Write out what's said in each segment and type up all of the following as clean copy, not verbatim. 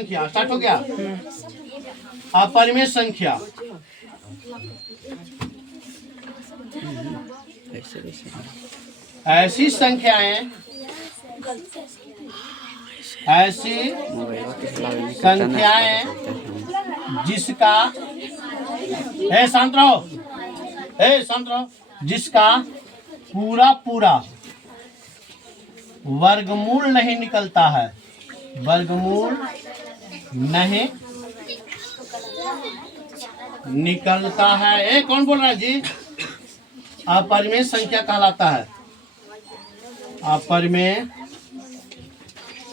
संख्या स्टार्ट हो गया। अपरिमेय संख्या ऐसी संख्याएं जिसका शांत रहो जिसका पूरा वर्गमूल नहीं निकलता है, वर्गमूल नहीं निकलता है। कौन बोल रहा है जी? अपरिमेय संख्या कहलाता है, अपरिमेय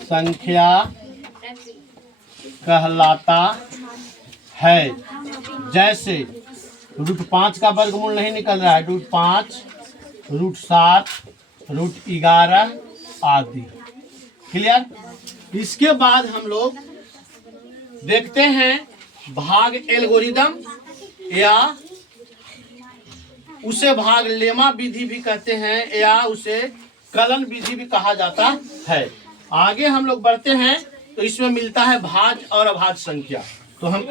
संख्या कहलाता है। जैसे √5 का वर्गमूल नहीं निकल रहा है, √5, √7, √11 आदि। क्लियर? इसके बाद हम लोग देखते हैं भाग एल्गोरिदम या उसे भाग लेमा विधि भी कहते हैं या उसे कलन विधि भी कहा जाता है। आगे हम लोग बढ़ते हैं तो इसमें मिलता है भाज्य और अभाज्य संख्या। तो हम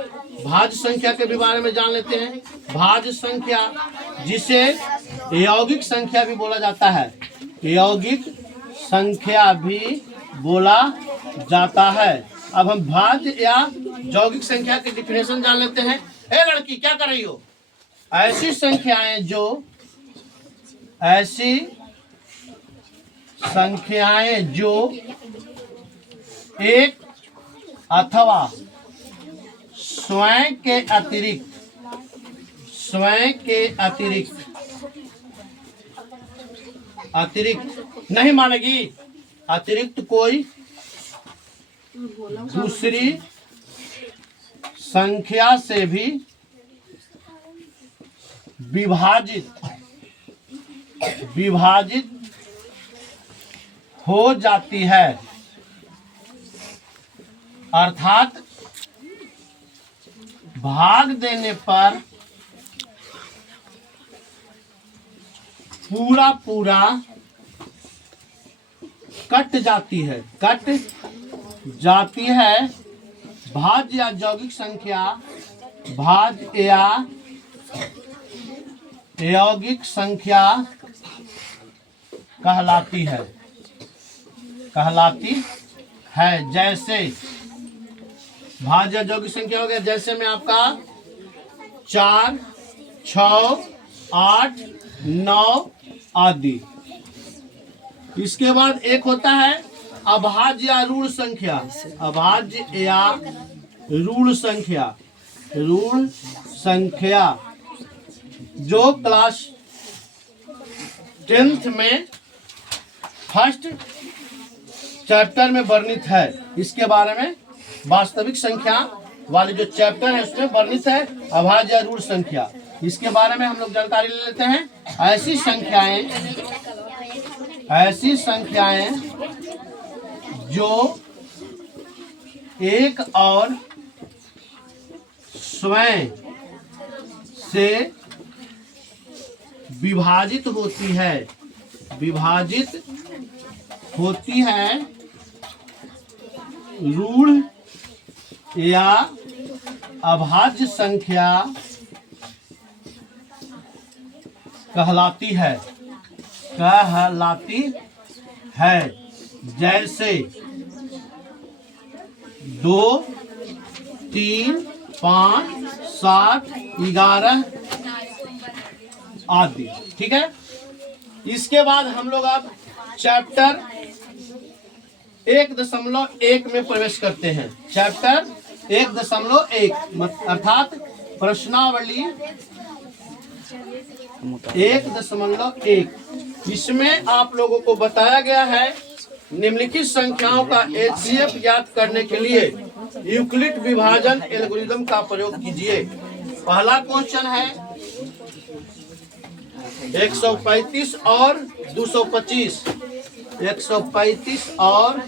भाज्य संख्या के भी बारे में जान लेते हैं। भाज्य संख्या जिसे यौगिक संख्या भी बोला जाता है, यौगिक संख्या भी बोला जाता है। अब हम भाज्य या यौगिक संख्या के डिफिनेशन जान लेते हैं। लड़की क्या कर रही हो? ऐसी संख्याएं जो एक अथवा स्वयं के अतिरिक्त नहीं मानेगी, अतिरिक्त कोई दूसरी संख्या से भी विभाजित हो जाती है, अर्थात भाग देने पर पूरा कट जाती है। भाज्य या यौगिक संख्या भाज्य या यौगिक संख्या कहलाती है। जैसे भाज्य या यौगिक संख्या हो गया, जैसे में आपका 4, 6, 8, 9 आदि। इसके बाद एक होता है अभाज्य या ऋण संख्या, अभाज्य या ऋण संख्या जो क्लास 10th में फर्स्ट चैप्टर में वर्णित है। इसके बारे में वास्तविक संख्या वाले जो चैप्टर है उसमें वर्णित है अभाज्य या ऋण संख्या। इसके बारे में हम लोग जानकारी ले लेते हैं। ऐसी संख्याएं जो एक और स्वयं से विभाजित होती है, ऋण या अभाज्य संख्या कहलाती है। जैसे 2, 3, 5, 7, 11 आदि। ठीक है। इसके बाद हम लोग अब चैप्टर 1.1 में प्रवेश करते हैं। चैप्टर 1.1 अर्थात प्रश्नावली 1.1। इसमें आप लोगों को बताया गया है निम्नलिखित संख्याओं का HCF ज्ञात करने के लिए यूक्लिड विभाजन एल्गोरिदम का प्रयोग कीजिए। पहला क्वेश्चन है 135 और 225। 135 और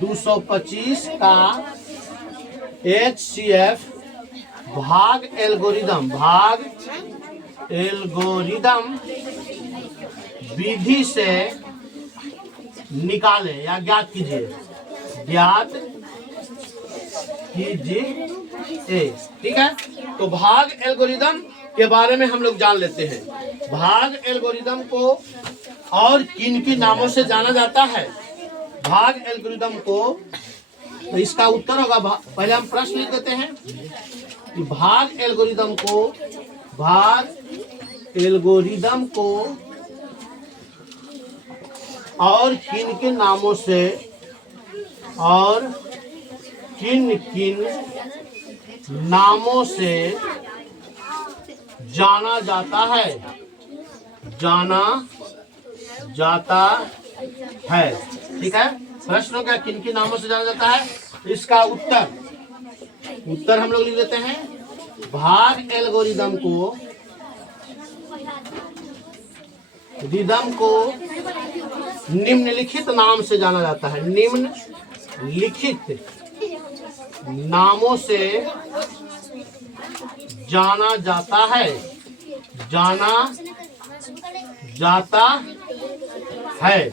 225 का HCF भाग एल्गोरिदम विधि से निकालें या ज्ञात कीजिए। ज्ञात VGA, ठीक है। तो भाग एल्गोरिदम के बारे में हम लोग जान लेते हैं। भाग एल्गोरिदम को और किन किन नामों से जाना जाता है? भाग एल्गोरिदम को, तो इसका उत्तर होगा, पहले हम प्रश्न लिख देते हैं कि भाग एल्गोरिदम को और किन किन नामों से और किन किन नामों से जाना जाता है, ठीक है। प्रश्नों का किन किन नामों से जाना जाता है, इसका उत्तर हम लोग लिख देते हैं। भाग एल्गोरिदम को निम्नलिखित नाम से जाना जाता है। निम्नलिखित नामों से जाना जाता है।